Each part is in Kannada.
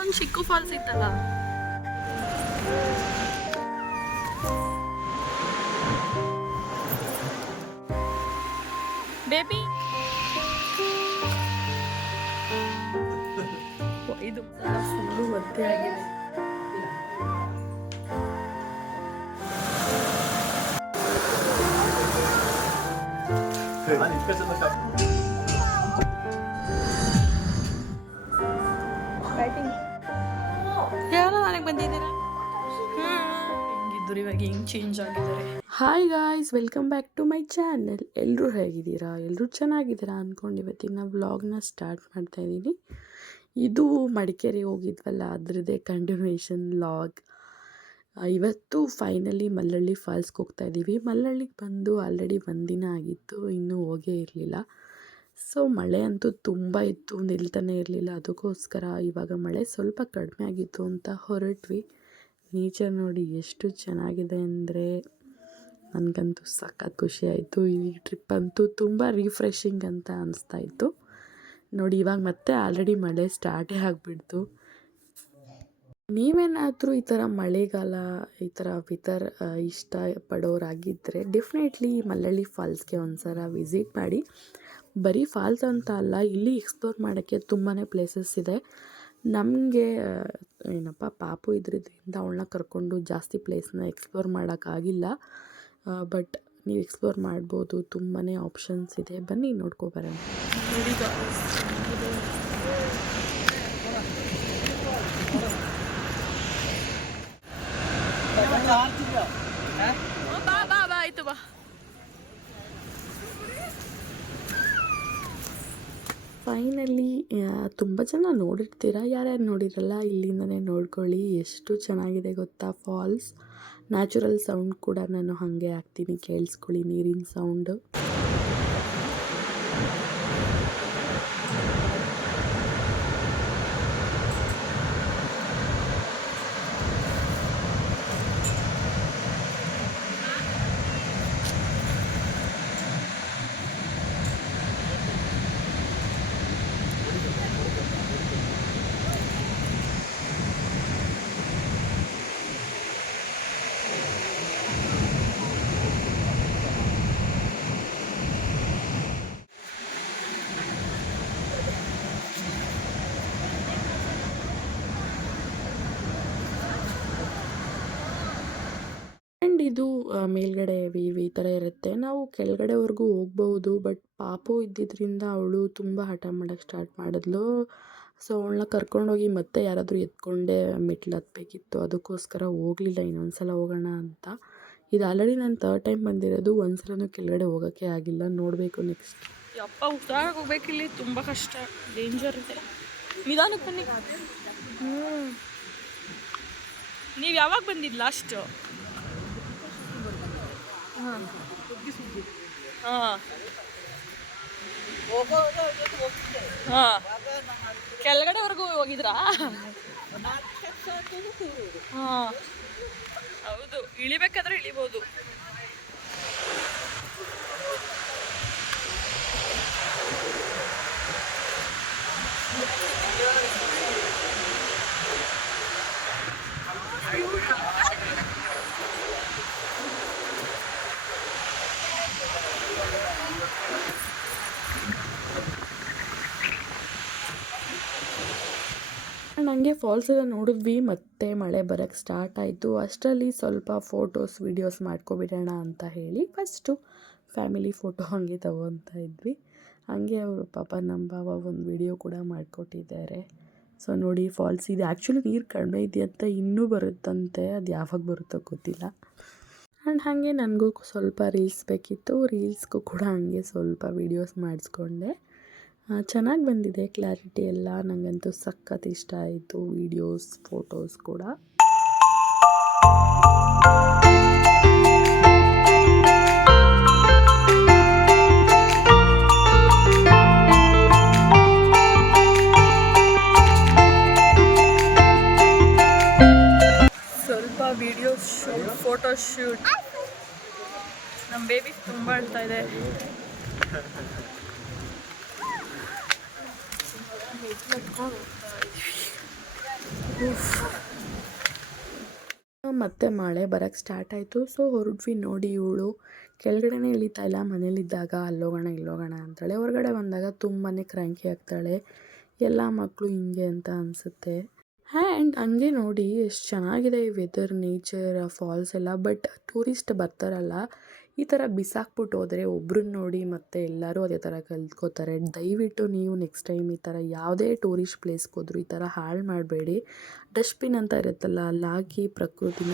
ಅಲ್ಲೊಂದು ಚಿಕ್ಕ ಫಾಲ್ಸ್ ಇತ್ತಲ್ಲ ಬೇಬಿ ಇದು ಫುಲ್ಲು ಒದ್ದೆ ಆಗಿದೆ ಹೆಂಗಿದ್ರು ಇವಾಗ ಹಿಂಗೆ ಚೇಂಜ್ ಆಗಿದ್ದಾರೆ? Hi guys welcome back to my channel ಎಲ್ಲರೂ ಹೇಗಿದ್ದೀರಾ? ಎಲ್ಲರೂ ಚೆನ್ನಾಗಿದ್ದೀರಾ ಅಂದ್ಕೊಂಡು ಇವತ್ತಿನ ವ್ಲಾಗ್ನ ಸ್ಟಾರ್ಟ್ ಮಾಡ್ತಾ ಇದ್ದೀನಿ. ಇದು ಮಡಿಕೇರಿ ಹೋಗಿದ್ವಲ್ಲ, ಅದರದ್ದೇ ಕಂಟಿನ್ಯೂಯೇಷನ್ ವ್ಲಾಗ್ ಇವತ್ತು ಫೈನಲಿ ಮಲ್ಲಳ್ಳಿ ಫಾಲ್ಸ್ಗೆ ಹೋಗ್ತಾ ಇದ್ದೀವಿ. ಮಲ್ಲಳ್ಳಿಗೆ ಬಂದು ಆಲ್ರೆಡಿ ಒಂದಿನ ಆಗಿತ್ತು, ಇನ್ನೂ ಹೋಗೇ ಇರಲಿಲ್ಲ. ಸೊ ಮಳೆ ಅಂತೂ ತುಂಬ ಇತ್ತು, ನಿಲ್ತಾನೆ ಇರಲಿಲ್ಲ. ಅದಕ್ಕೋಸ್ಕರ ಇವಾಗ ಮಳೆ ಸ್ವಲ್ಪ ಕಡಿಮೆ ಆಗಿತ್ತು ಅಂತ ಹೊರಟ್ವಿ. ನೇಚರ್ ನೋಡಿ ಎಷ್ಟು ಚೆನ್ನಾಗಿದೆ ಅಂದರೆ ನನಗಂತೂ ಸಖತ್ ಖುಷಿ ಆಯಿತು. ಈ ಟ್ರಿಪ್ ಅಂತೂ ತುಂಬ ರಿಫ್ರೆಶಿಂಗ್ ಅಂತ ಅನಿಸ್ತಾ ಇತ್ತು. ನೋಡಿ, ಇವಾಗ ಮತ್ತೆ ಆಲ್ರೆಡಿ ಮಳೆ ಸ್ಟಾರ್ಟೇ ಆಗಿಬಿಡ್ತು. ನೀವೇನಾದರೂ ಈ ಥರ ಮಳೆಗಾಲ, ಈ ಥರ ವಿತರ್ ಇಷ್ಟ ಪಡೋರಾಗಿದ್ದರೆ ಡೆಫಿನೆಟ್ಲಿ ಮಲ್ಲಳ್ಳಿ ಫಾಲ್ಸ್ಗೆ ಒಂದು ಸಲ ವಿಸಿಟ್ ಮಾಡಿ. ಬರೀ ಫಾಲ್ಸ್ ಅಂತ ಅಲ್ಲ, ಇಲ್ಲಿ ಎಕ್ಸ್ಪ್ಲೋರ್ ಮಾಡೋಕ್ಕೆ ತುಂಬಾ ಪ್ಲೇಸಸ್ ಇದೆ. ನಮಗೆ ಏನಪ್ಪ, ಪಾಪು ಇದ್ರಿಂದ ಅವಳನ್ನ ಕರ್ಕೊಂಡು ಜಾಸ್ತಿ ಪ್ಲೇಸ್ನ ಎಕ್ಸ್ಪ್ಲೋರ್ ಮಾಡೋಕ್ಕಾಗಿಲ್ಲ ಬಟ್ ನೀವು ಎಕ್ಸ್ಪ್ಲೋರ್ ಮಾಡ್ಬೋದು ತುಂಬಾ ಆಪ್ಷನ್ಸ್ ಇದೆ. ಬನ್ನಿ ನೋಡ್ಕೊಬರೋಣ ಬಾ ಬಾ ಬಾ ಆಯ್ತು ಬಾ ಫೈನಲಿ ತುಂಬ ಜನ ನೋಡಿರ್ತೀರ? ಯಾರ್ಯಾರು ನೋಡಿರಲ್ಲ? ಇಲ್ಲಿಂದನೇ ನೋಡ್ಕೊಳ್ಳಿ. ಎಷ್ಟು ಚೆನ್ನಾಗಿದೆ ಗೊತ್ತಾ? ಫಾಲ್ಸ್. ನ್ಯಾಚುರಲ್ ಸೌಂಡ್ ಕೂಡ ನಾನು ಹಾಗೆ ಹಾಕ್ತೀನಿ. ಕೇಳಿಸ್ಕೊಳ್ಳಿ ನೀರಿನ ಸೌಂಡು. ಆ್ಯಂಡ್ ಇದು ಮೇಲ್ಗಡೆ ವಿ ಈ ಥರ ಇರುತ್ತೆ. ನಾವು ಕೆಳಗಡೆವರೆಗೂ ಹೋಗ್ಬೋದು ಬಟ್ ಪಾಪು ಇದ್ದಿದ್ದರಿಂದ ಅವಳು ತುಂಬ ಹಠ ಮಾಡೋಕ್ಕೆ ಸ್ಟಾರ್ಟ್ ಮಾಡಿದ್ಲು. ಸೊ, ಅವಳನ್ನ ಕರ್ಕೊಂಡೋಗಿ ಮತ್ತೆ ಯಾರಾದರೂ ಎತ್ಕೊಂಡೇ ಮೆಟ್ಲು ಹತ್ತಬೇಕಿತ್ತು ಅದಕ್ಕೋಸ್ಕರ ಹೋಗಲಿಲ್ಲ ಇನ್ನೊಂದು ಸಲ ಹೋಗೋಣ ಅಂತ. ಇದು ಆಲ್ರೆಡಿ ನಾನು ಥರ್ಡ್ ಟೈಮ್ ಬಂದಿರೋದು. ಒಂದು ಕೆಳಗಡೆ ಹೋಗೋಕ್ಕೆ ಆಗಿಲ್ಲ. ನೋಡಬೇಕು ನೆಕ್ಸ್ಟ್ ಯಪ್ಪ ಹೋಗ್ಬೇಕು ಇಲ್ಲಿ. ತುಂಬ ಕಷ್ಟ. ಡೇಂಜರ್ ಇದೆ. ನಿಧಾನಕ್ಕೆ ಬನ್ನಿ. ಹ್ಞೂ ನೀವು ಯಾವಾಗ ಬಂದಿದ್ದು ಲಾಸ್ಟ್ ಹಾಂ. ಕೆಳಗಡೆವರೆಗೂ ಹೋಗಿದ್ರಾ? ಹೌದು ಇಳಿಬೇಕಾದ್ರೆ ಇಳಿಬೋದು ಆ್ಯಂಡ್ ಹಂಗೆ ಫಾಲ್ಸ್ ಎಲ್ಲ ನೋಡಿದ್ವಿ, ಮತ್ತೆ ಮಳೆ ಬರೋಕ್ಕೆ ಸ್ಟಾರ್ಟ್ ಆಯಿತು. ಅಷ್ಟರಲ್ಲಿ ಸ್ವಲ್ಪ ಫೋಟೋಸ್ ವೀಡಿಯೋಸ್ ಮಾಡ್ಕೊಬಿಡೋಣ ಅಂತ ಹೇಳಿ ಫಸ್ಟು ಫ್ಯಾಮಿಲಿ ಫೋಟೋ ಹಾಗೆ ತಗೊತಾ ಇದ್ವಿ. ಹಾಗೆ ಅವರು ಪಾಪ ನಮ್ಮ ಬಾಬ ಒಂದು ವಿಡಿಯೋ ಕೂಡ ಮಾಡಿಕೊಟ್ಟಿದ್ದಾರೆ. ಸೊ ನೋಡಿ ಫಾಲ್ಸ್ ಇದು. ಆ್ಯಕ್ಚುಲಿ ನೀರು ಕಡಿಮೆ ಇದೆಯಂತ ಇನ್ನೂ ಬರುತ್ತಂತೆ, ಅದು ಯಾವಾಗ ಬರುತ್ತೋ ಗೊತ್ತಿಲ್ಲ. ಆ್ಯಂಡ್ ಹಾಗೆ ನನಗೂ ಸ್ವಲ್ಪ ರೀಲ್ಸ್ ಬೇಕಿತ್ತು. ರೀಲ್ಸ್ಗೂ ಕೂಡ ಹಾಗೆ ಸ್ವಲ್ಪ ವೀಡಿಯೋಸ್ ಮಾಡಿಸ್ಕೊಂಡೆ. ಚೆನ್ನಾಗಿ ಬಂದಿದೆ ಕ್ಲಾರಿಟಿ ಎಲ್ಲ. ನನಗಂತೂ ಸಖತ್ ಇಷ್ಟ ಆಯಿತು ವೀಡಿಯೋಸ್ ಫೋಟೋಸ್ ಕೂಡ. ಸ್ವಲ್ಪ ವಿಡಿಯೋ ಫೋಟೋ ನಮ್ಮ ಬೇಬಿ ತುಂಬ ಅಳ್ತಾ ಇದೆ. ಮತ್ತೆ ಮಳೆ ಬರಕ್ಕೆ ಸ್ಟಾರ್ಟ್ ಆಯಿತು. ಸೊ ಹೊರಟ್ವಿ ನೋಡಿ ಇವಳು. ಕೆಳಗಡೆನೇ ಇಳಿತಾ ಇಲ್ಲ. ಮನೇಲಿದ್ದಾಗ ಅಲ್ಲೋಗೋಣ, ಇಲ್ಲೋಗೋಣ ಅಂತಾಳೆ. ಹೊರಗಡೆ ಬಂದಾಗ ತುಂಬಾ ಕ್ರ್ಯಾಂಕಿ ಆಗ್ತಾಳೆ. ಎಲ್ಲ ಮಕ್ಕಳು ಹಿಂಗೆ ಅಂತ ಅನಿಸುತ್ತೆ. ಆ್ಯಂಡ್ ಹಂಗೆ ನೋಡಿ ಎಷ್ಟು ಚೆನ್ನಾಗಿದೆ ಈ ವೆದರ್ ನೇಚರ್ ಫಾಲ್ಸ್ ಎಲ್ಲ. ಬಟ್ ಟೂರಿಸ್ಟ್ ಬರ್ತಾರಲ್ಲ ಈ ಥರ ಬಿಸಾಕ್ಬಿಟ್ಟು ಹೋದರೆ ಒಬ್ರನ್ನ ನೋಡಿ ಮತ್ತೆ ಎಲ್ಲರೂ ಅದೇ ಥರ ಕಲ್ತ್ಕೋತಾರೆ. ದಯವಿಟ್ಟು ನೀವು ನೆಕ್ಸ್ಟ್ ಟೈಮ್ ಈ ಥರ ಯಾವುದೇ ಟೂರಿಸ್ಟ್ ಪ್ಲೇಸ್ಗೆ ಹೋದರೂ ಈ ಥರ ಹಾಳು ಮಾಡಬೇಡಿ. ಡಸ್ಟ್ಬಿನ್ ಅಂತ ಇರುತ್ತಲ್ಲ ಅಲ್ಲಿ ಹಾಕಿ ಪ್ರಕೃತಿನ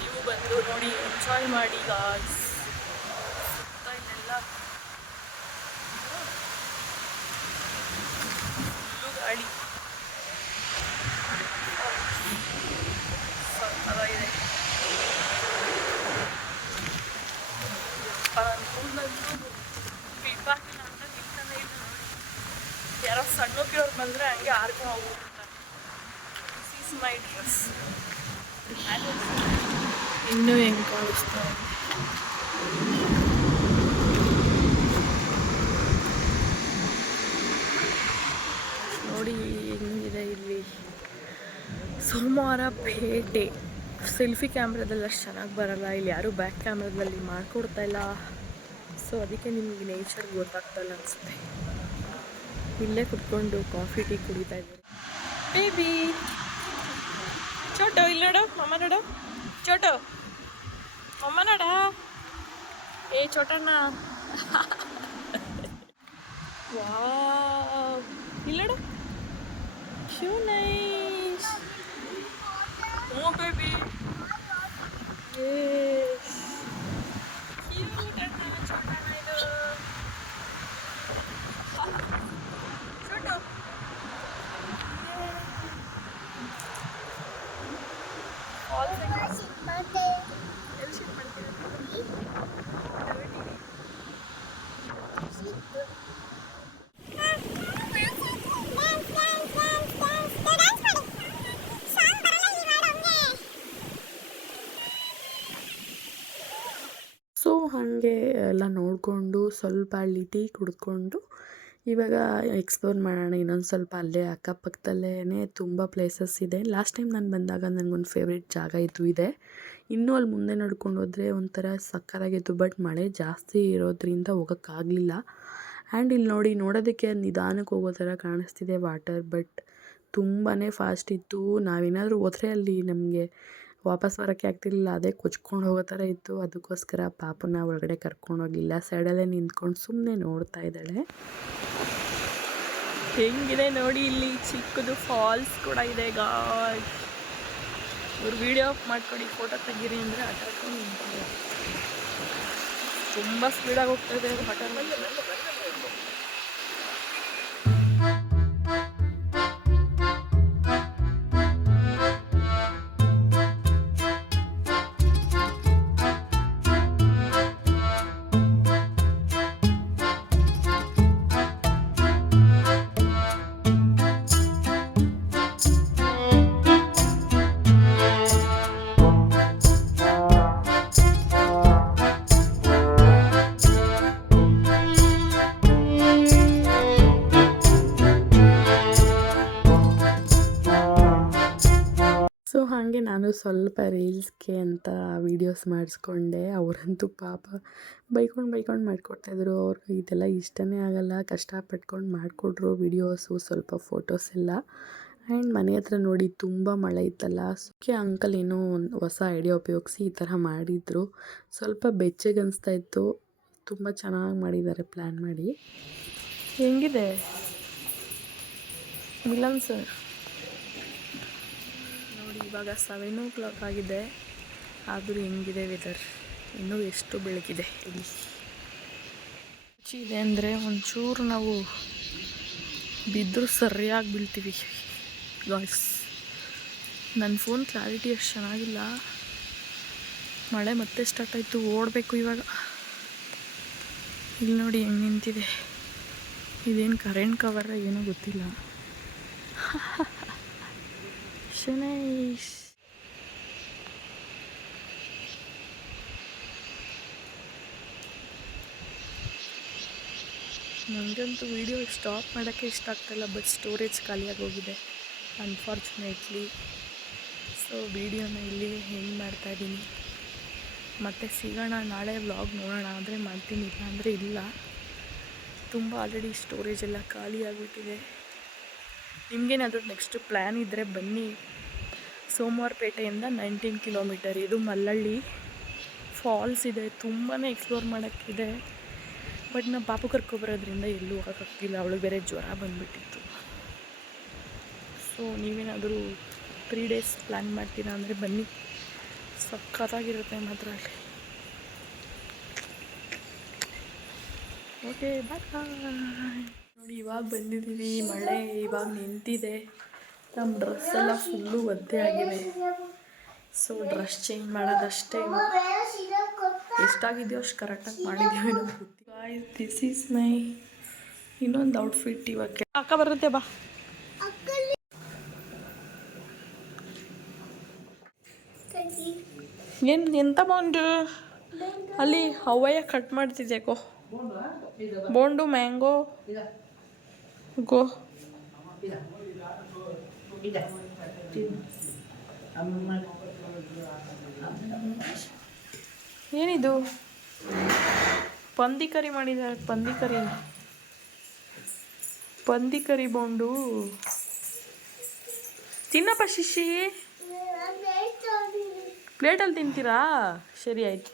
ನೀವು ಬಂದು ನೋಡಿ ಎಂಜಾಯ್ ಮಾಡಿ ಗಾಯ್ಸ್ ಇಲ್ಲೆಲ್ಲ ಫುಲ್ಲು ಗಾಳಿ ಸಕ್ಕತ್ತಾಗಿದೆ ಕೂದ್ಲಂತೂ ಕ್ಲಿಪ್ ಅಂತ ನಿಲ್ತಾನೆ ಇಲ್ಲ ಯಾರೋ ಸಣ್ಣಕ್ಕಿರೋರು ಬಂದರೆ ಹಂಗೆ ಹಾರ್ಕೊಂಡು ಹೋಗ್ಬಿಡ್ತಾರೆ ದಿಸ್ ಮೈ ಡ್ರೆಸ್ ಇನ್ನೂ ಹೆಂಗೆ ಕಾಣಿಸ್ತಾ ನೋಡಿ ಹೆಂಗಿದೆ ಇಲ್ಲಿ. ಸೋಮವಾರ ಪೇಟೆ. ಸೆಲ್ಫಿ ಕ್ಯಾಮ್ರಾದಲ್ಲಿ ಅಷ್ಟು ಚೆನ್ನಾಗಿ ಬರಲ್ಲ, ಇಲ್ಲಿ ಯಾರೂ ಬ್ಯಾಕ್ ಕ್ಯಾಮ್ರಾದಲ್ಲಿ ಮಾಡಿಕೊಡ್ತಾ ಇಲ್ಲ. ಸೊ ಅದಕ್ಕೆ ನಿಮಗೆ ನೇಚರ್ ಗೊತ್ತಾಗ್ತಲ್ಲ ಅನಿಸುತ್ತೆ. ಇಲ್ಲೇ ಕುತ್ಕೊಂಡು ಕಾಫಿ ಟೀ ಕುಡಿತಾ ಇದ್ದಾರೆ. ಬೇಬಿ ಚೋಟೋ, ಇಲ್ಲಿ ನೋಡು ಮಮ್ಮ ನೋಡು. ಚೋಟೋ ಮಮ್ಮ ನೋಡ. ಏ, ಚೋಟಣ್ಣ. ವಾವ್ ಇಲ್ಲಡ ನೋಡು. ಶೂ ನೈಸ್ ಹ್ಞೂ ಬೇಬಿ ಚೋಟಣ್ಣ ಇದು ಚೋಟು ಆಲ್ ಎಲ್ಲಿ ಶಿಫ್ಟ್ ಮಾಡ್ತೀರಾ ಸೊ ಹಾಗೆ ಎಲ್ಲ ನೋಡಿಕೊಂಡು ಸ್ವಲ್ಪ ಅಲ್ಲಿ ಟೀ ಕುಡ್ಕೊಂಡು ಇವಾಗ ಎಕ್ಸ್ಪ್ಲೋರ್ ಮಾಡೋಣ, ಇನ್ನೊಂದು ಸ್ವಲ್ಪ ಅಲ್ಲೇ ಅಕ್ಕಪಕ್ಕದಲ್ಲೇ ತುಂಬ ಪ್ಲೇಸಸ್ ಇದೆ. ಲಾಸ್ಟ್ ಟೈಮ್ ನಾನು ಬಂದಾಗ ನನಗೊಂದು ಫೇವ್ರೇಟ್ ಜಾಗ ಇದು ಇದೆ. ಇನ್ನೂ ಅಲ್ಲಿ ಮುಂದೆ ನಡ್ಕೊಂಡು ಹೋದರೆ ಒಂಥರ ಸಕ್ಕತ್ತಾಗಿತ್ತು ಬಟ್ ಮಳೆ ಜಾಸ್ತಿ ಇರೋದ್ರಿಂದ ಹೋಗೋಕ್ಕಾಗಲಿಲ್ಲ. ಆ್ಯಂಡ್ ಇಲ್ಲಿ ನೋಡಿ ನೋಡೋದಕ್ಕೆ ನಿಧಾನಕ್ಕೆ ಹೋಗೋ ಥರ ಕಾಣಿಸ್ತಿದೆ ವಾಟರ್ ಬಟ್ ತುಂಬಾ ಫಾಸ್ಟ್ ಇತ್ತು. ನಾವೇನಾದರೂ ಹೋದರೆ ಅಲ್ಲಿ ನಮಗೆ ವಾಪಸ್ ಬರೋಕ್ಕೆ ಆಗ್ತಿರ್ಲಿಲ್ಲ. ಅದೇ ಕೊಚ್ಕೊಂಡು ಹೋಗೋ ಥರ ಇತ್ತು. ಅದಕ್ಕೋಸ್ಕರ ಪಾಪನ ಒಳಗಡೆ ಕರ್ಕೊಂಡು ಹೋಗಿಲ್ಲ. ಸೈಡಲ್ಲೇ ನಿಂತ್ಕೊಂಡು ಸುಮ್ಮನೆ ನೋಡ್ತಾ ಇದ್ದಾಳೆ. ಹೆಂಗಿದೆ ನೋಡಿ ಇಲ್ಲಿ ಚಿಕ್ಕದು ಫಾಲ್ಸ್ ಕೂಡ ಇದೆ ಗಾಡ್ ಇವ್ರು ವಿಡಿಯೋ ಆಫ್ ಮಾಡ್ಕೊಡಿ ಫೋಟೋ ತೆಗೀರಿ ಅಂದರೆ ನಿಂತಿದೆ ತುಂಬ ಸ್ಪೀಡಾಗಿ ಹೋಗ್ತಾ ಇದೆ ಸ್ವಲ್ಪ ರೀಲ್ಸ್ಗೆ ಅಂತ ವೀಡಿಯೋಸ್ ಮಾಡಿಸ್ಕೊಂಡೆ. ಅವರಂತೂ ಪಾಪ ಬೈಕೊಂಡು ಬೈಕೊಂಡು ಮಾಡಿಕೊಡ್ತಾಯಿದ್ರು ಅವ್ರಿಗೆ ಇದೆಲ್ಲ ಇಷ್ಟನೇ ಆಗಲ್ಲ. ಕಷ್ಟಪಟ್ಕೊಂಡು ಮಾಡಿಕೊಡ್ರು ವೀಡಿಯೋಸು, ಸ್ವಲ್ಪ ಫೋಟೋಸ್ ಎಲ್ಲ. ಆ್ಯಂಡ್ ಮನೆ ಹತ್ರ ನೋಡಿ ತುಂಬ ಮಳೆ ಇತ್ತಲ್ಲ. ಸುಖ್ಯ ಅಂಕಲ್ ಏನೋ ಒಂದು ಹೊಸ ಐಡಿಯಾ ಉಪಯೋಗಿಸಿ ಈ ಥರ ಮಾಡಿದರು. ಸ್ವಲ್ಪ ಬೆಚ್ಚಗೆ ಅನಿಸ್ತಾ ಇತ್ತು. ತುಂಬ ಚೆನ್ನಾಗಿ ಮಾಡಿದ್ದಾರೆ ಪ್ಲ್ಯಾನ್ ಮಾಡಿ. ಹೆಂಗಿದೆ? ಮಿಲನ್ ಸರ್. ಇವಾಗ ಸೆವೆನ್ ಓ ಕ್ಲಾಕ್ ಆಗಿದೆ. ಆದರೂ ಹೆಂಗಿದೆ ವೆದರ್ ಇನ್ನೂ ಎಷ್ಟು ಬೆಳಗಿದೆ ಇಲ್ಲಿ? ಇದೆ ಅಂದರೆ ಒಂಚೂರು ನಾವು ಬಿದ್ದರೂ ಸರಿಯಾಗಿ ಬೀಳ್ತೀವಿ. ಗಾಯ್ಸ್ ನನ್ನ ಫೋನ್ ಕ್ಲಾರಿಟಿ ಅಷ್ಟು ಚೆನ್ನಾಗಿಲ್ಲ. ಮಳೆ ಮತ್ತೆ ಸ್ಟಾರ್ಟ್ ಆಯಿತು, ಓಡಬೇಕು ಇವಾಗ. ಇಲ್ಲಿ ನೋಡಿ ಹೆಂಗೆ ನಿಂತಿದೆ. ಇದೇನು ಕರೆಂಟ್ ಕವರ ಏನೋ ಗೊತ್ತಿಲ್ಲ. ಶನೈಸ್ ನನಗಂತೂ ವೀಡಿಯೋ ಸ್ಟಾಪ್ ಮಾಡೋಕ್ಕೆ ಇಷ್ಟ ಆಗ್ತಾಯಿಲ್ಲ ಬಟ್ ಸ್ಟೋರೇಜ್ ಖಾಲಿಯಾಗಿ ಹೋಗಿದೆ ಅನ್ಫಾರ್ಚುನೇಟ್ಲಿ ಸೊ ವೀಡಿಯೋನ ಇಲ್ಲಿ ಹೆಂಗೆ ಮಾಡ್ತಾಯಿದ್ದೀನಿ ಮತ್ತೆ ಸಿಗೋಣ, ನಾಳೆ ವ್ಲಾಗ್ ನೋಡೋಣ ಅಂದರೆ ಮಾಡ್ತೀನಿ ಇಲ್ಲ ಅಂದರೆ ಇಲ್ಲ. ತುಂಬ ಆಲ್ರೆಡಿ ಸ್ಟೋರೇಜ್ ಎಲ್ಲ ಖಾಲಿಯಾಗಿಬಿಟ್ಟಿದೆ. ನಿಮಗೇನಾದರೂ ನೆಕ್ಸ್ಟ್ ಪ್ಲ್ಯಾನ್ ಇದ್ದರೆ ಬನ್ನಿ. ಸೋಮವಾರಪೇಟೆಯಿಂದ ನೈನ್ಟೀನ್ ಕಿಲೋಮೀಟರ್. ಇದು ಮಲ್ಲಳ್ಳಿ ಫಾಲ್ಸ್ ಇದೆ. ತುಂಬಾ ಎಕ್ಸ್ಪ್ಲೋರ್ ಮಾಡೋಕ್ಕಿದೆ. ಬಟ್ ನಾವು ಪಾಪು ಕರ್ಕೊಬರೋದ್ರಿಂದ ಎಲ್ಲೂ ಹೋಗೋಕ್ಕಾಗ್ತಿಲ್ಲ. ಅವಳಿಗೆ ಬೇರೆ ಜ್ವರ ಬಂದುಬಿಟ್ಟಿತ್ತು. ಸೊ ನೀವೇನಾದರೂ ತ್ರೀ ಡೇಸ್ ಪ್ಲ್ಯಾನ್ ಮಾಡ್ತೀರಾ ಅಂದರೆ ಬನ್ನಿ. ಸಖತ್ತಾಗಿರುತ್ತೆ ಮಾತ್ರ ಅಲ್ಲಿ. ಓಕೆ ಬಾಯ್ ನೋಡಿ, ಇವಾಗ ಬಂದಿದ್ದೀವಿ. ಮಳೆ ಇವಾಗ ನಿಂತಿದೆ. ನಮ್ಮ ಡ್ರೆಸ್ ಎಲ್ಲ ಫುಲ್ಲು ಒದ್ದೆ ಆಗಿದೆ. ಸೊ ಡ್ರೆಸ್ ಚೇಂಜ್ ಮಾಡೋದಷ್ಟೇ ಎಷ್ಟಾಗಿದೆಯೋ ಅಷ್ಟು ಕರೆಕ್ಟಾಗಿ ಮಾಡಿದ್ದೀವಿ ಗಾಯ್ಸ್ ದಿಸ್ ಈಸ್ ಮೈ ಇನ್ನೊಂದು ಔಟ್ಫಿಟ್ ಇವಾಗ ಅಕ್ಕ ಬರುತ್ತೆ, ಬಾ. ಏನು, ಎಂತ ಬಾಂಡು ಅಲ್ಲಿ ಹವಯ್ಯ ಕಟ್ ಮಾಡ್ತಿದ್ದೆ ಗೋ. ಬೋಂಡು ಮ್ಯಾಂಗೋ ಗೋ. ಏನಿದು? ಪಂದಿ ಕರಿ ಮಾಡಿದ್ದಾರೆ ಪಂದಿ ಕರಿ ಪಂದಿ ಕರಿ ಬೋಂಡು ತಿನ್ನಪ್ಪ ಶಿಶಿ ಪ್ಲೇಟಲ್ಲಿ ತಿಂತೀರಾ? ಸರಿ ಆಯ್ತು.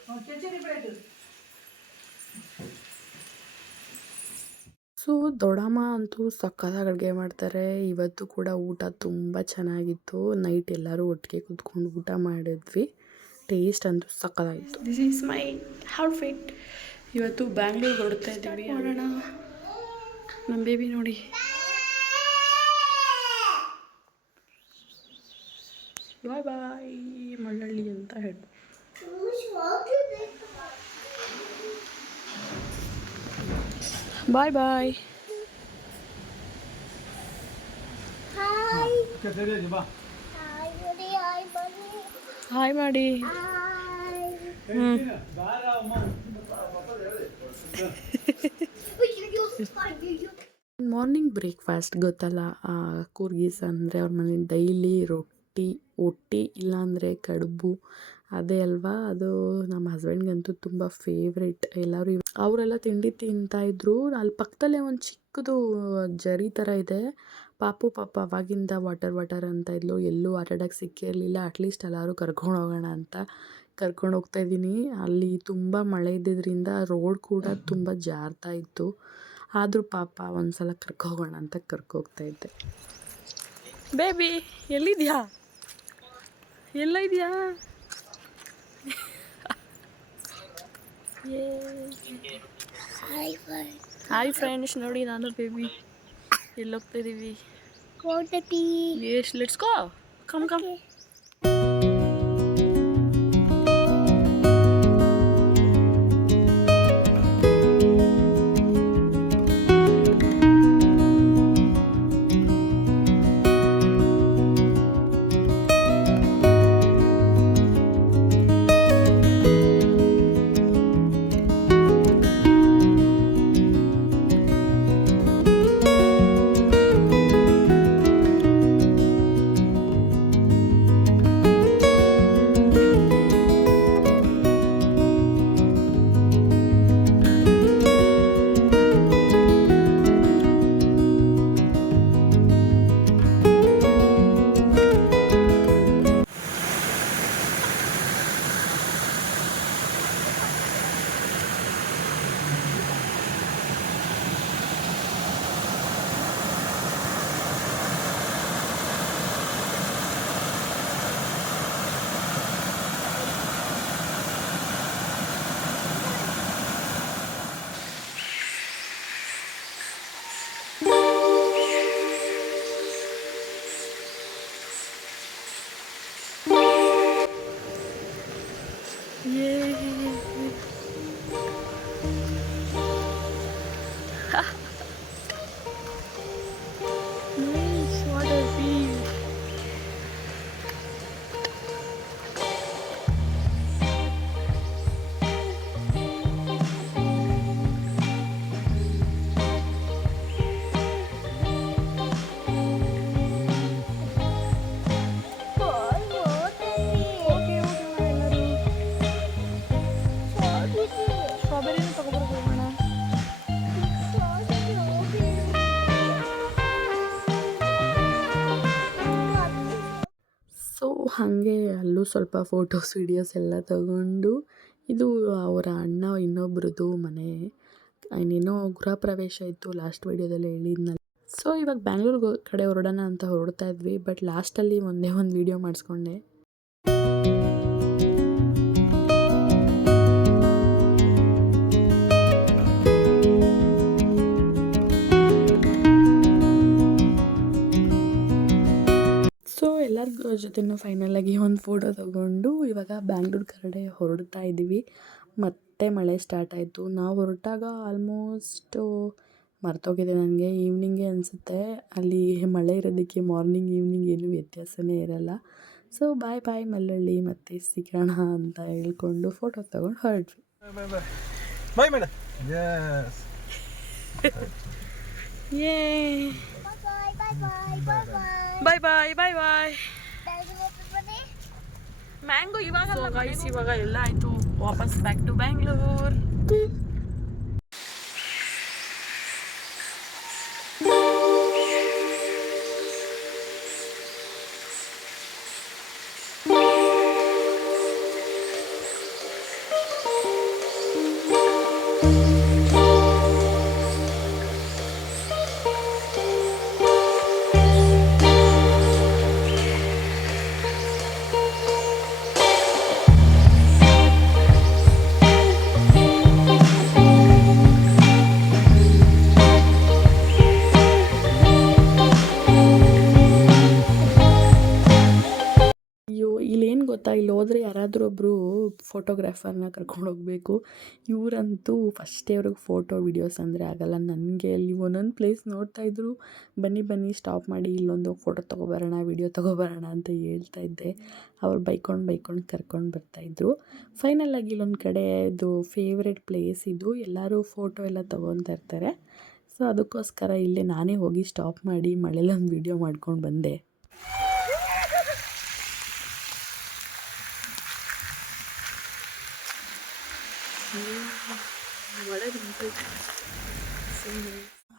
ಸೊ ದೊಡ್ಡಮ್ಮ ಅಂತೂ ಸಕ್ಕತ್ತಾಗಿ ಅಡುಗೆ ಮಾಡ್ತಾರೆ. ಇವತ್ತು ಕೂಡ ಊಟ ತುಂಬ ಚೆನ್ನಾಗಿತ್ತು. ನೈಟ್ ಎಲ್ಲರೂ ಒಟ್ಟಿಗೆ ಕುತ್ಕೊಂಡು ಊಟ ಮಾಡಿದ್ವಿ. ಟೇಸ್ಟ್ ಅಂತೂ ಸಕ್ಕತ್ತಾಗಿತ್ತು. ದಿಸ್ ಈಸ್ ಮೈ ಔಟ್ಫಿಟ್ ಇವತ್ತು ಬ್ಯಾಂಗ್ಳೂರ್ಗೆ ಹೊರಡ್ತಾ ಇದ್ದೀವಿ. ನೋಡೋಣ ನಮ್ಮ ಬೇಬಿ ನೋಡಿ. ಬಾಯ್ ಬಾಯ್ ಮಳ್ಳಳ್ಳಿ ಅಂತ ಹೇಳಿ ಬಾಯ್ ಬಾಯ್ ಹಾಯ್ ಮಾಡಿ ಹ್ಞೂ ಮಾರ್ನಿಂಗ್ ಬ್ರೇಕ್ಫಾಸ್ಟ್ ಗೊತ್ತಲ್ಲ? ಆ ಕೂರ್ಗೀಸ್ ಅಂದರೆ ಅವ್ರ ಮನೇಲಿ ಡೈಲಿ ರೊಟ್ಟಿ ಒಟ್ಟಿ ಇಲ್ಲಾಂದರೆ ಕಡುಬು ಅದೇ ಅಲ್ವಾ? ಅದು ನಮ್ಮ ಹಸ್ಬೆಂಡ್ಗಂತೂ ತುಂಬ ಫೇವ್ರೆಟ್ ಎಲ್ಲರೂ ಅವರೆಲ್ಲ ತಿಂಡಿ ತಿಂತಾಯಿದ್ರು ಅಲ್ಲಿ ಪಕ್ಕದಲ್ಲೇ ಒಂದು ಚಿಕ್ಕದು ಜರಿ ಥರ ಇದೆ. ಪಾಪು ಪಾಪ ಅವಾಗಿಂದ ವಾಟರ್ ವಾಟರ್ ಅಂತ ಇದ್ಲು. ಎಲ್ಲೂ ಆಟಾಡೋಕ್ಕೆ ಸಿಕ್ಕಿರಲಿಲ್ಲ. ಅಟ್ಲೀಸ್ಟ್ ಎಲ್ಲರೂ ಕರ್ಕೊಂಡು ಹೋಗೋಣ ಅಂತ ಕರ್ಕೊಂಡು ಹೋಗ್ತಾ ಇದ್ದೀನಿ. ಅಲ್ಲಿ ತುಂಬ ಮಳೆ ಇದ್ದಿದ್ದರಿಂದ ರೋಡ್ ಕೂಡ ತುಂಬ ಜಾರ್ತಾ ಇತ್ತು. ಆದರೂ ಪಾಪ ಒಂದು ಸಲ ಕರ್ಕೋಗೋಣ ಅಂತ ಕರ್ಕೋಗ್ತಾ ಇದ್ದೆ. ಬೇಬಿ ಎಲ್ಲಿದ್ಯಾ? ಎಲ್ಲ ಇದೆಯಾ? ಹಾಯ್ ಫ್ರೆಂಡ್ಸ್ ನೋಡಿ ನಾನು ಬೇಬಿ ಎಲ್ಲಿ ಹೋಗ್ತಾ ಇದ್ದೀವಿ ಲೆಟ್ಸ್ ಗೋ ಕಮ್ ಕಮ್ ಸ್ಟ್ರಾಬೆರಿನೂ ಅಣ್ಣ ಸೊ, ಹಾಗೆ ಅಲ್ಲೂ ಸ್ವಲ್ಪ ಫೋಟೋಸ್, ವಿಡಿಯೋಸ್ ಎಲ್ಲ ತಗೊಂಡು ಇದು ಅವರ ಅಣ್ಣ ಇನ್ನೊಬ್ರದ್ದು ಮನೆ. ಇನ್ನೇನೋ ಗೃಹ ಪ್ರವೇಶ ಇತ್ತು ಲಾಸ್ಟ್ ವೀಡಿಯೋದಲ್ಲಿ ಹೇಳಿದ್ನಲ್ಲ. ಸೊ ಇವಾಗ ಬ್ಯಾಂಗ್ಳೂರ್ಗೆ ಕಡೆ ಹೊರಡೋಣ ಅಂತ ಹೊರಡ್ತಾ ಇದ್ವಿ ಬಟ್ ಲಾಸ್ಟಲ್ಲಿ ಒಂದೇ ಒಂದು ವಿಡಿಯೋ ಮಾಡಿಸ್ಕೊಂಡೆ. ಸೊ ಎಲ್ಲರ ಜೊತೆನೂ ಫೈನಲಾಗಿ ಒಂದು ಫೋಟೋ ತಗೊಂಡು ಇವಾಗ ಬ್ಯಾಂಗ್ಳೂರು ಕಡೆ ಹೊರಡ್ತಾ ಇದ್ದೀವಿ. ಮತ್ತೆ ಮಳೆ ಸ್ಟಾರ್ಟ್ ಆಯಿತು. ನಾವು ಹೊರಟಾಗ ಆಲ್ಮೋಸ್ಟು ಮರ್ತೋಗಿದೆ ನನಗೆ ಈವ್ನಿಂಗೇ ಅನಿಸುತ್ತೆ. ಅಲ್ಲಿ ಮಳೆ ಇರೋದಕ್ಕೆ ಮಾರ್ನಿಂಗ್ ಈವ್ನಿಂಗ್ ಏನೂ ವ್ಯತ್ಯಾಸವೇ ಇರಲ್ಲ. So bye bye Mallalli. ಮತ್ತೆ ಸಿಗೋಣ ಅಂತ ಹೇಳ್ಕೊಂಡು ಫೋಟೋ ತಗೊಂಡು ಹೊರಟ್ವಿ. Bye madam. ಯೇ bye bye bye bye Thank you everybody. Mango ಇವಾಗ ಇವಾಗ ಎಲ್ಲ ಆಯಿತು. ವಾಪಸ್ ಬ್ಯಾಕ್ ಟು ಬ್ಯಾಂಗ್ಳೂರ್ ಒಬ್ಬರು ಫೋಟೋಗ್ರಾಫರ್ನ ಕರ್ಕೊಂಡು ಹೋಗಬೇಕು. ಇವರಂತೂ ಫಸ್ಟೇ ಅವ್ರಿಗೆ ಫೋಟೋ ವಿಡಿಯೋಸ್ ಅಂದರೆ ಆಗಲ್ಲ. ನನಗೆ ಅಲ್ಲಿ ಒಂದೊಂದು ಪ್ಲೇಸ್ ನೋಡ್ತಾ ಇದ್ರು, ಬನ್ನಿ ಬನ್ನಿ ಸ್ಟಾಪ್ ಮಾಡಿ, ಇಲ್ಲೊಂದು ಫೋಟೋ ತೊಗೊಬರೋಣ ವಿಡಿಯೋ ತೊಗೊಬರೋಣ ಅಂತ ಹೇಳ್ತಾ ಇದ್ದೆ. ಅವ್ರು ಬೈಕೊಂಡು ಬೈಕೊಂಡು ಕರ್ಕೊಂಡು ಬರ್ತಾಯಿದ್ರು ಫೈನಲಾಗಿ ಇಲ್ಲೊಂದು ಕಡೆ ಇದು ಫೇವ್ರೆಟ್ ಪ್ಲೇಸ್ ಇದು. ಎಲ್ಲರೂ ಫೋಟೋ ಎಲ್ಲ ತೊಗೊತಾ ಇರ್ತಾರೆ. ಸೊ ಅದಕ್ಕೋಸ್ಕರ ಇಲ್ಲೇ ನಾನೇ ಹೋಗಿ ಸ್ಟಾಪ್ ಮಾಡಿ ಮಳೆಯಲ್ಲಿ ಒಂದು ವಿಡಿಯೋ ಮಾಡ್ಕೊಂಡು ಬಂದೆ.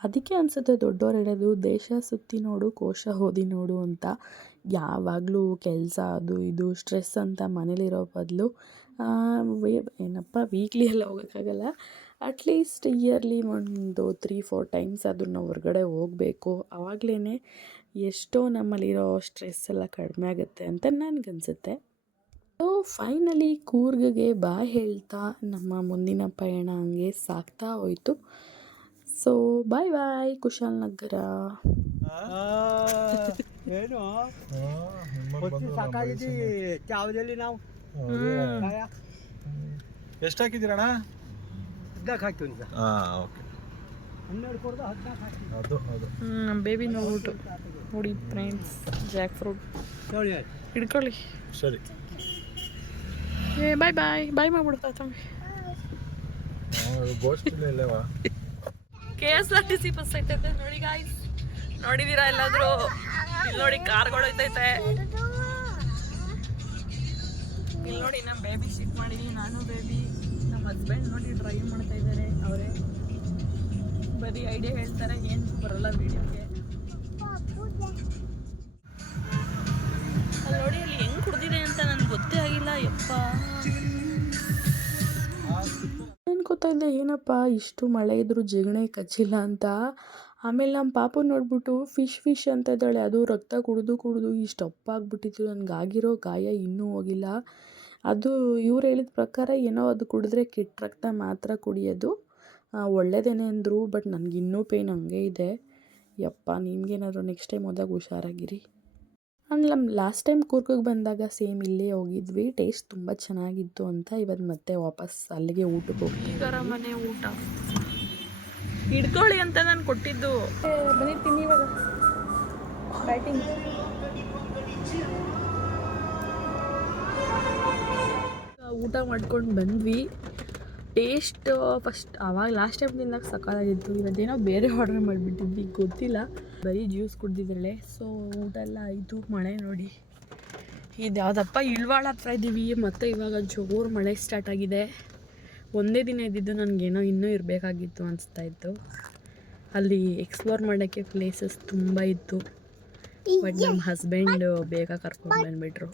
ಅದಕ್ಕೆ ಅನ್ಸುತ್ತೆ ದೊಡ್ಡವ್ರು ಹೇಳೋದು, ದೇಶ ಸುತ್ತಿ ನೋಡು, ಕೋಶ ಓದಿ ನೋಡು ಅಂತ. ಯಾವಾಗಲೂ ಕೆಲಸ ಅದು ಇದು, ಸ್ಟ್ರೆಸ್ ಅಂತ ಮನೇಲಿರೋ ಬದಲು ಏನಪ್ಪ ವೀಕ್ಲಿ ಎಲ್ಲ ಹೋಗೋಕ್ಕಾಗಲ್ಲ. ಅಟ್ಲೀಸ್ಟ್ ಇಯರ್ಲಿ ಒಂದು ತ್ರೀ ಫೋರ್ ಟೈಮ್ಸ್ ಅದನ್ನು ಹೊರಗಡೆ ಹೋಗಬೇಕು. ಆವಾಗಲೇ ಎಷ್ಟೋ ನಮ್ಮಲ್ಲಿರೋ ಸ್ಟ್ರೆಸ್ ಎಲ್ಲ ಕಡಿಮೆ ಆಗುತ್ತೆ ಅಂತ ನನಗನ್ಸುತ್ತೆ. ಸೊ ಫೈನಲಿ ಕೂರ್ಗ್ಗೆ ಬಾಯ್ ಹೇಳ್ತಾ ನಮ್ಮ ಮುಂದಿನ ಪಯಣ ಹಂಗೆ ಸಾಗ್ತಾ ಹೋಯಿತು. ಸೊ ಬಾಯ್ ಬಾಯ್ ಕುಶಾಲನಗರ ಏನು? ಸಾಕಾಗಿದ್ದು. ನಾವು. ಕಾಯ ಎಷ್ಟು ಹಾಕಿದ್ದೀರಣ್ಣ ಹದಿನಾಲ್ಕು ಹಾಕ್ತೀವಿ ಸರ್. ಹಾಂ ಓಕೆ. ಹನ್ನೆರಡು ಕೊಡ್ದು ಹದಿನಾಲ್ಕು ಹಾಕ್ತೀವಿ ಅದು ಅದು. ನಮ್ಮ ಬೇಬಿ ನೋಡ್ಬಿಟ್ಟು ನೋಡಿ ಫ್ರೆಂಡ್ಸ್ ಜಾಕ್ ಫ್ರೂಟ್ ನೋಡಿ ಹಿಡ್ಕೊಳ್ಳಿ. ಸರಿ. ಏ ಬಾಯ್ ಬಾಯ್. ಬಾಯ್ ಮಾಡ್ಬಿಡ್ತಾ ತಮ್ಮ K S R T C bus ಐತೈತೆ. ನೋಡಿ ಗಾಯ್ಸ್ ನೋಡಿದೀರಾ ಎಲ್ಲಾದ್ರೂ? ಇಲ್ಲಿ ನೋಡಿ ಕಾರ್ಗಳು ಐತೈತೆ ಇಲ್ಲಿ ನೋಡಿ ನಮ್ಮ ಬೇಬಿ ಶಿಫ್ಟ್ ಮಾಡಿದೀವಿ ನಾನು ಬೇಬಿ ನಮ್ಮ ಹಸ್ಬೆಂಡ್ ನೋಡಿ ಡ್ರೈವ್ ಮಾಡ್ತಾ ಇದ್ದಾರೆ ಅವರೇ. ಬರೀ ಐಡಿಯಾ ಹೇಳ್ತಾರೆ. ಏನು ಬರಲ್ಲ ವಿಡಿಯೋಗೆ ಅಲ್ಲಿ ನೋಡಿ ಗೊತ್ತೇ ಆಗಿಲ್ಲ, ಯಪ್ಪ. ಗೊತ್ತಾ ಇದ್ದೆ ಏನಪ್ಪ, ಇಷ್ಟು ಮಳೆ ಇದ್ರೂ ಜಿಗಣೆ ಕಚ್ಚಿಲ್ಲ ಅಂತ. ಆಮೇಲೆ ನಮ್ಮ ಪಾಪ ನೋಡ್ಬಿಟ್ಟು ಫಿಶ್ ಫಿಶ್ ಅಂತ ಇದ್ದಾಳೆ. ಅದು ರಕ್ತ ಕುಡಿದು ಕುಡಿದು ಇಷ್ಟು ಅಪ್ಪಾಗ್ಬಿಟ್ಟಿತ್ತು. ಆಗಿರೋ ಗಾಯ ಇನ್ನೂ ಹೋಗಿಲ್ಲ. ಅದು ಇವ್ರು ಹೇಳಿದ ಪ್ರಕಾರ ಏನೋ ಅದು ಕುಡಿದ್ರೆ ಕೆಟ್ಟ ರಕ್ತ ಮಾತ್ರ ಕುಡಿಯೋದು. ಒಳ್ಳೇದೇನೆ ಅಂದರು, ಬಟ್ ನನಗಿನ್ನೂ ಪೇಯ್ನ್ ಹಂಗೆ ಇದೆ. ಯಪ್ಪ, ನಿಮ್ಗೇನಾದ್ರು ನೆಕ್ಸ್ಟ್ ಟೈಮ್ ಹೋದಾಗ ಹುಷಾರಾಗಿರಿ. ಆಮೇಲೆ ನಮ್ಮ ಲಾಸ್ಟ್ ಟೈಮ್ ಕೂರ್ಗಿಗೆ ಬಂದಾಗ ಸೇಮ್ ಇಲ್ಲೇ ಹೋಗಿದ್ವಿ. ಟೇಸ್ಟ್ ತುಂಬ ಚೆನ್ನಾಗಿತ್ತು ಅಂತ ಇವತ್ತು ಮತ್ತೆ ವಾಪಸ್ ಅಲ್ಲಿಗೆ ಊಟಕ್ಕೆ ಹೋಗಿ ಈಗರ ಮನೆ ಊಟ. ಹಿಡ್ಕೊಳ್ಳಿ ಅಂತ ನಾನು ಕೊಟ್ಟಿದ್ದು. ಬನ್ನಿ ತಿನ್ನಿ ಇವಾಗ. ಬ್ಯಾಟಿಂಗ್ ಊಟ ಮಾಡ್ಕೊಂಡು ಬಂದ್ವಿ. ಟೇಸ್ಟ್ ಫಸ್ಟ್ ಆವಾಗ ಲಾಸ್ಟ್ ಟೈಮ್ ತಿನ್ನಕ್ಕೆ ಸಕಾಲಾಗಿತ್ತು. ಇವತ್ತೇನೋ ಬೇರೆ ಆರ್ಡರ್ ಮಾಡಿಬಿಟ್ಟಿದ್ವಿ, ಗೊತ್ತಿಲ್ಲ. ಬರೀ ಜ್ಯೂಸ್ ಕುಡ್ದಿದ್ರಳೆ ಸೊ ಊಟ ಎಲ್ಲ ಆಯಿತು, ಮಳೆ ನೋಡಿ. ಇದು ಯಾವುದಪ್ಪ ಇಳ್ವಾಳ ಹತ್ರ ಇದ್ದೀವಿ ಮತ್ತು ಇವಾಗ ಜೋರು ಮಳೆ ಸ್ಟಾರ್ಟ್ ಆಗಿದೆ. ಒಂದೇ ದಿನ ಇದ್ದಿದ್ದು ನನಗೇನೋ ಇನ್ನೂ ಇರಬೇಕಾಗಿತ್ತು ಅನಿಸ್ತಾ ಇತ್ತು. ಅಲ್ಲಿ ಎಕ್ಸ್ಪ್ಲೋರ್ ಮಾಡೋಕ್ಕೆ ಪ್ಲೇಸಸ್ ತುಂಬ ಇತ್ತು. ಬಟ್ ನಮ್ಮ ಹಸ್ಬೆಂಡ್ ಬೇಗ ಕರ್ಕೊಂಡು ಬಂದುಬಿಟ್ರು.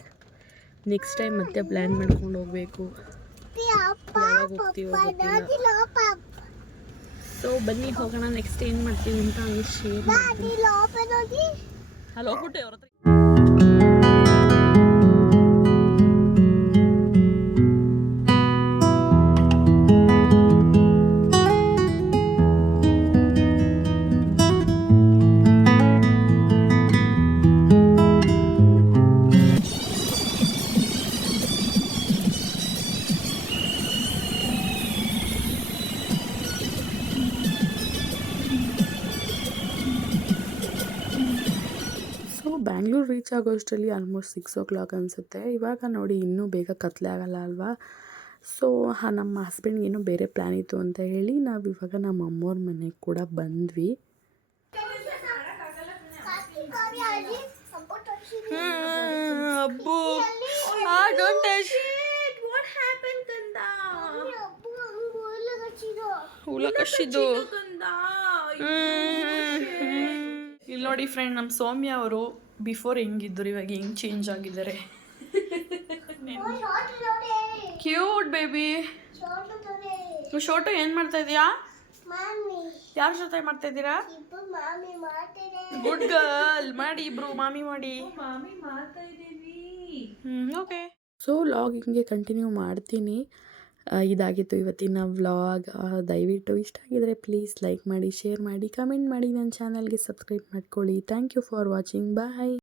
ನೆಕ್ಸ್ಟ್ ಟೈಮ್ ಮತ್ತೆ ಪ್ಲ್ಯಾನ್ ಮಾಡ್ಕೊಂಡು ಹೋಗಬೇಕು. ಸೊ ಬನ್ನಿ ಹೋಗೋಣ ನೆಕ್ಸ್ಟ್ ಏನು ಮಾಡ್ತೀವಿ ಅಂತ ಹಂಗೆ ಶೇರ್ ಅಲ್ಲಿ ಹೋಗ್ಬಿಟ್ಟೆ ಅವ್ರ ಹತ್ರ ಆಗೋಷ್ಟರಲ್ಲಿ ಆಲ್ಮೋಸ್ಟ್ ಸಿಕ್ಸ್ ಓ ಕ್ಲಾಕ್ ಅನಿಸುತ್ತೆ. ಇವಾಗ ನೋಡಿ ಇನ್ನೂ ಬೇಗ ಕತ್ಲೆ ಆಗಲ್ಲ ಅಲ್ವಾ? ಸೊ ನಮ್ಮ ಹಸ್ಬೆಂಡ್ಗೆ ಏನೋ ಬೇರೆ ಪ್ಲ್ಯಾನ್ ಇತ್ತು ಅಂತ ಹೇಳಿ ನಾವು ಇವಾಗ ನಮ್ಮ ಅಮ್ಮೋರ ಮನೆಗೆ ಕೂಡ ಬಂದ್ವಿ. ಅಬ್ಬು ಹುಳ ಕಚ್ಚಿದ್ದು ಇಲ್ಲಿ ನೋಡಿ ಫ್ರೆಂಡ್ ನಮ್ಮ ಸೌಮ್ಯ ಅವರು. ಬಿಫೋರ್ ಹೆಂಗಿದ್ರು ಇವಾಗ ಹೆಂಗ್ ಚೇಂಜ್ ಆಗಿದ್ದಾರೆ? ಕ್ಯೂಟ್ ಬೇಬಿ ಶೋಟು ಏನು ಮಾಡ್ತಾ ಇದೀಯಾ? ಯಾರ ಜೊತೆ ಮಾಡ್ತಾ ಇದ್ದೀರಾ ಗುಡ್ ಗರ್ಲ್ ಮಾಡಿ ಇಬ್ರು ಮಾಮಿ ಮಾಡಿ. ಹ್ಮ್ ಓಕೆ ಸೊ ಲಾಗ್ ಹಿಂಗೆ ಕಂಟಿನ್ಯೂ ಮಾಡ್ತೀನಿ. ಇದಾಗಿತ್ತು ಇವತ್ತಿನ ವ್ಲಾಗ್. ದಯವಿಟ್ಟು ಇಷ್ಟ ಆಗಿದರೆ ಪ್ಲೀಸ್ ಲೈಕ್ ಮಾಡಿ, ಶೇರ್ ಮಾಡಿ, ಕಮೆಂಟ್ ಮಾಡಿ. ನನ್ನ ಚಾನಲ್ಗೆ ಸಬ್ಸ್ಕ್ರೈಬ್ ಮಾಡ್ಕೊಳ್ಳಿ. Thank you for watching. Bye.